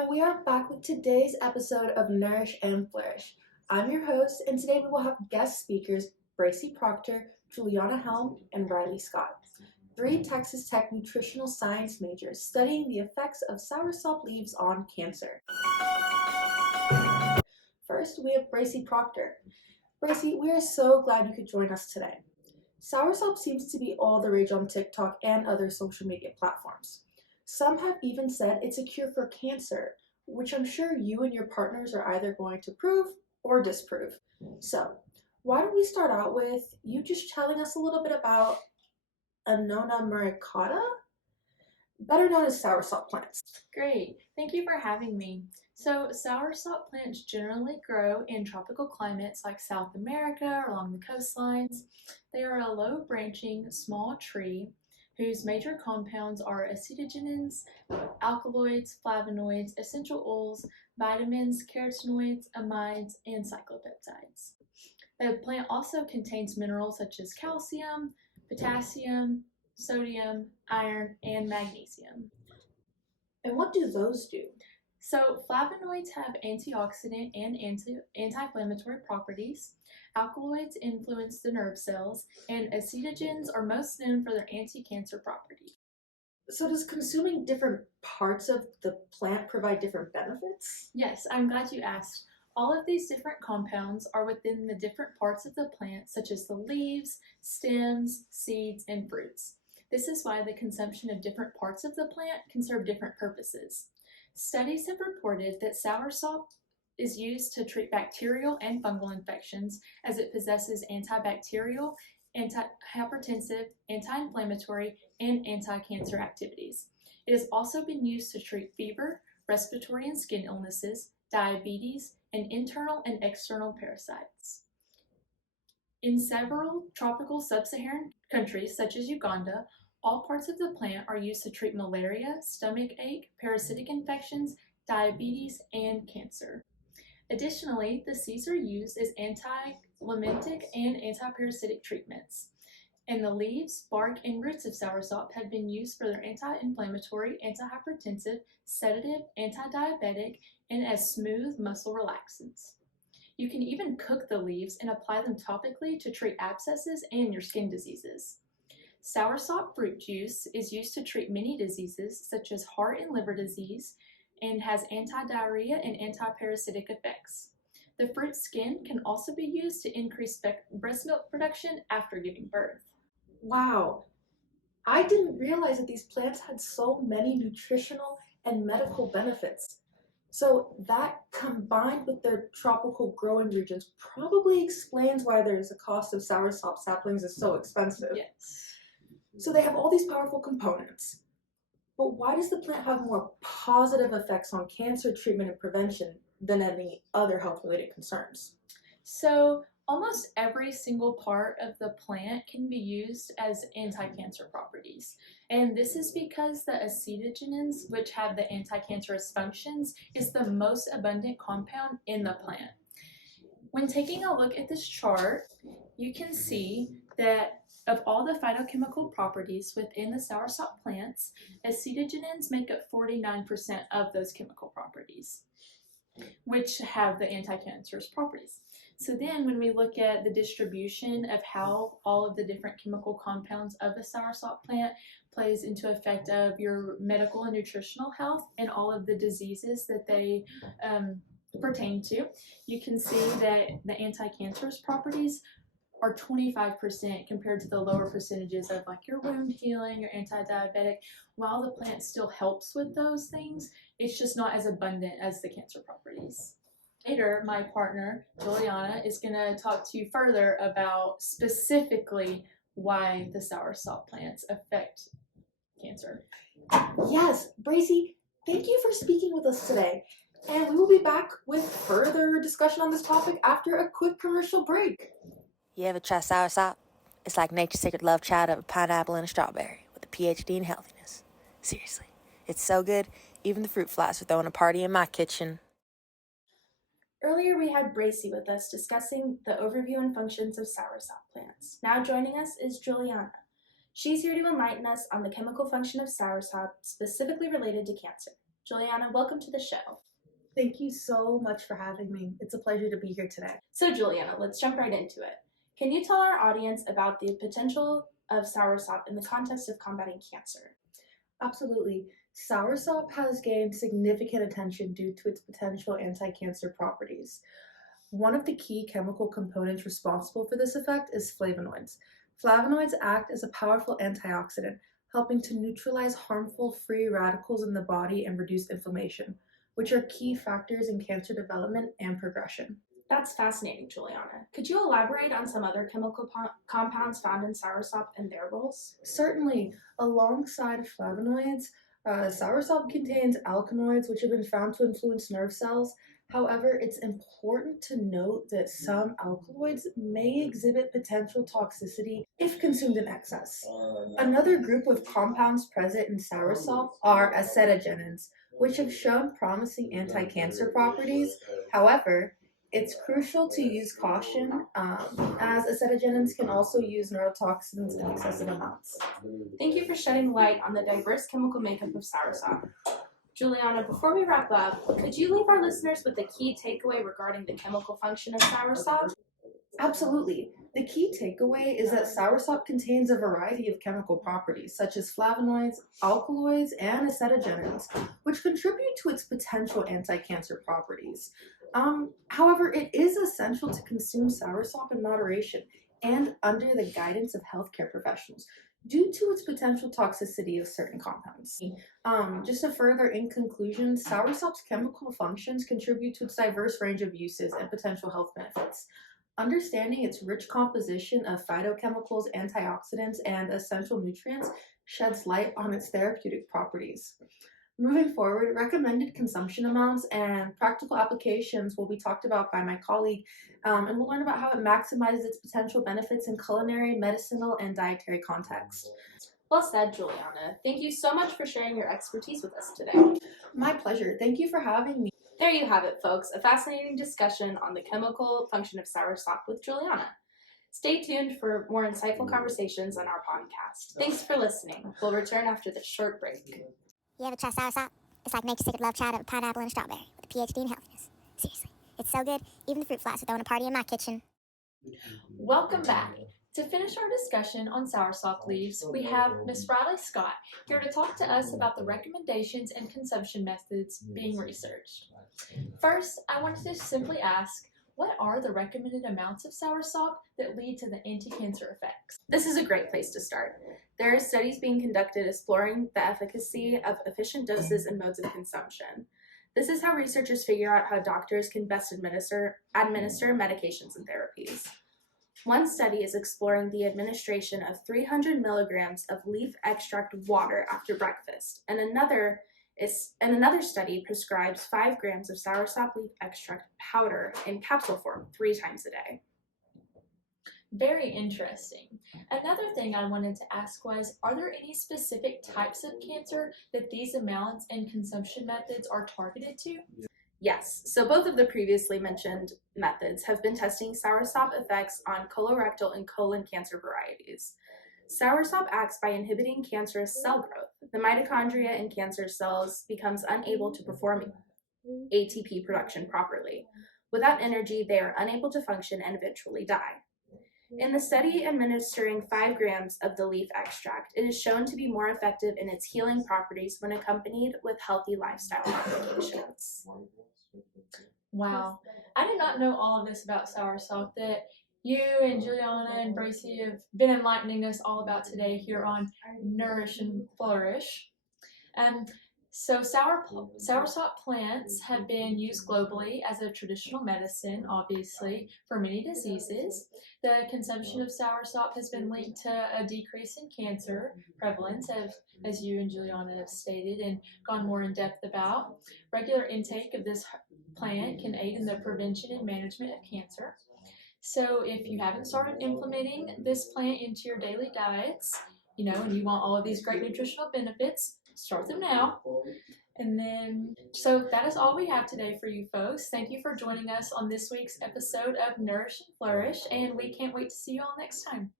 And we are back with today's episode of Nourish and Flourish. I'm your host, and today we will have guest speakers Bracy Proctor, Juliana Helm, and Riley Scott, three Texas Tech nutritional science majors studying the effects of soursop leaves on cancer. First, we have Bracy Proctor. Bracy, we are so glad you could join us today. Soursop seems to be all the rage on TikTok and other social media platforms. Some have even said it's a cure for cancer, which I'm sure you and your partners are either going to prove or disprove. So, why don't we start out with you just telling us a little bit about Annona muricata, better known as soursop plants. Great, thank you for having me. So soursop plants generally grow in tropical climates like South America or along the coastlines. They are a low branching small tree whose major compounds are acetogenins, alkaloids, flavonoids, essential oils, vitamins, carotenoids, amides, and cyclopeptides. The plant also contains minerals such as calcium, potassium, sodium, iron, and magnesium. And what do those do? So flavonoids have antioxidant and anti-inflammatory properties. Alkaloids influence the nerve cells, and acetogens are most known for their anti-cancer properties. So, does consuming different parts of the plant provide different benefits? Yes, I'm glad you asked. All of these different compounds are within the different parts of the plant, such as the leaves, stems, seeds, and fruits. This is why the consumption of different parts of the plant can serve different purposes. Studies have reported that soursop is used to treat bacterial and fungal infections as it possesses antibacterial, antihypertensive, anti-inflammatory, and anti-cancer activities. It has also been used to treat fever, respiratory and skin illnesses, diabetes, and internal and external parasites. In several tropical sub-Saharan countries, such as Uganda, all parts of the plant are used to treat malaria, stomach ache, parasitic infections, diabetes, and cancer. Additionally, the seeds are used as anti-limentic and anti-parasitic treatments. And the leaves, bark, and roots of soursop have been used for their anti-inflammatory, antihypertensive, sedative, anti-diabetic, and as smooth muscle relaxants. You can even cook the leaves and apply them topically to treat abscesses and your skin diseases. Soursop fruit juice is used to treat many diseases such as heart and liver disease and has anti-diarrhea and anti-parasitic effects. The fruit skin can also be used to increase breast milk production after giving birth. Wow, I didn't realize that these plants had so many nutritional and medical benefits. So that combined with their tropical growing regions probably explains why there's a cost of soursop saplings is so expensive. Yes. So they have all these powerful components. But why does the plant have more positive effects on cancer treatment and prevention than any other health-related concerns? So almost every single part of the plant can be used as anti-cancer properties. And this is because the acetogenins, which have the anti-cancerous functions, is the most abundant compound in the plant. When taking a look at this chart, you can see that of all the phytochemical properties within the soursop plants, acetogenins make up 49% of those chemical properties, which have the anti-cancerous properties. So then when we look at the distribution of how all of the different chemical compounds of the soursop plant plays into effect of your medical and nutritional health and all of the diseases that they pertain to, you can see that the anti-cancerous properties are 25% compared to the lower percentages of like your wound healing, your anti-diabetic. While the plant still helps with those things, it's just not as abundant as the cancer properties. Later, my partner, Juliana, is going to talk to you further about specifically why the soursop plants affect cancer. Yes, Bracy, thank you for speaking with us today. And we will be back with further discussion on this topic after a quick commercial break. You ever try soursop? It's like nature's secret love child of a pineapple and a strawberry with a PhD in healthiness. Seriously, it's so good, even the fruit flies are throwing a party in my kitchen. Earlier we had Bracy with us discussing the overview and functions of soursop plants. Now joining us is Juliana. She's here to enlighten us on the chemical function of soursop specifically related to cancer. Juliana, welcome to the show. Thank you so much for having me. It's a pleasure to be here today. So, Juliana, let's jump right into it. Can you tell our audience about the potential of soursop in the context of combating cancer? Absolutely. Soursop has gained significant attention due to its potential anti-cancer properties. One of the key chemical components responsible for this effect is flavonoids. Flavonoids act as a powerful antioxidant, helping to neutralize harmful free radicals in the body and reduce inflammation, which are key factors in cancer development and progression. That's fascinating, Juliana. Could you elaborate on some other chemical compounds found in soursop and their roles? Certainly, alongside flavonoids, soursop contains alkaloids, which have been found to influence nerve cells. However, it's important to note that some alkaloids may exhibit potential toxicity if consumed in excess. Another group of compounds present in soursop are acetogenins, which have shown promising anti-cancer properties. However, it's crucial to use caution, as acetogenins can also use neurotoxins in excessive amounts. Thank you for shedding light on the diverse chemical makeup of soursop. Juliana, before we wrap up, could you leave our listeners with a key takeaway regarding the chemical function of soursop? Absolutely. The key takeaway is that soursop contains a variety of chemical properties, such as flavonoids, alkaloids, and acetogenins, which contribute to its potential anti-cancer properties. However, it is essential to consume soursop in moderation and under the guidance of healthcare professionals due to its potential toxicity of certain compounds. Just a further in conclusion, soursop's chemical functions contribute to its diverse range of uses and potential health benefits. Understanding its rich composition of phytochemicals, antioxidants, and essential nutrients sheds light on its therapeutic properties. Moving forward, recommended consumption amounts and practical applications will be talked about by my colleague, and we'll learn about how it maximizes its potential benefits in culinary, medicinal, and dietary context. Well said, Juliana. Thank you so much for sharing your expertise with us today. My pleasure. Thank you for having me. There you have it, folks, a fascinating discussion on the chemical function of soursop with Juliana. Stay tuned for more insightful conversations on our podcast. Thanks for listening. We'll return after this short break. You ever try soursop? It's like nature's secret love child of a pineapple and a strawberry with a PhD in healthiness. Seriously, it's so good, even the fruit flies are throwing a party in my kitchen. Welcome back. To finish our discussion on soursop leaves, we have Miss Riley Scott here to talk to us about the recommendations and consumption methods being researched. First, I wanted to simply ask, what are the recommended amounts of soursop that lead to the anti-cancer effects? This is a great place to start. There are studies being conducted exploring the efficacy of efficient doses and modes of consumption. This is how researchers figure out how doctors can best administer medications and therapies. One study is exploring the administration of 300 milligrams of leaf extract water after breakfast, and another study prescribes 5 grams of soursop leaf extract powder in capsule form 3 times a day. Very interesting. Another thing I wanted to ask was, are there any specific types of cancer that these amounts and consumption methods are targeted to? Yes, so both of the previously mentioned methods have been testing soursop effects on colorectal and colon cancer varieties. Soursop acts by inhibiting cancerous cell growth. The mitochondria in cancer cells becomes unable to perform ATP production properly. Without energy, they are unable to function and eventually die. In the study administering 5 grams of the leaf extract, it is shown to be more effective in its healing properties when accompanied with healthy lifestyle modifications. Wow, I did not know all of this about soursop that you and Juliana and Bracy have been enlightening us all about today here on Nourish and Flourish. So soursop plants have been used globally as a traditional medicine, obviously, for many diseases. The consumption of soursop has been linked to a decrease in cancer prevalence, as you and Juliana have stated and gone more in depth about. Regular intake of this plant can aid in the prevention and management of cancer. So if you haven't started implementing this plant into your daily diets, and you want all of these great nutritional benefits, start them now. And then, so that is all we have today for you folks. Thank you for joining us on this week's episode of Nourish and Flourish, and we can't wait to see you all next time.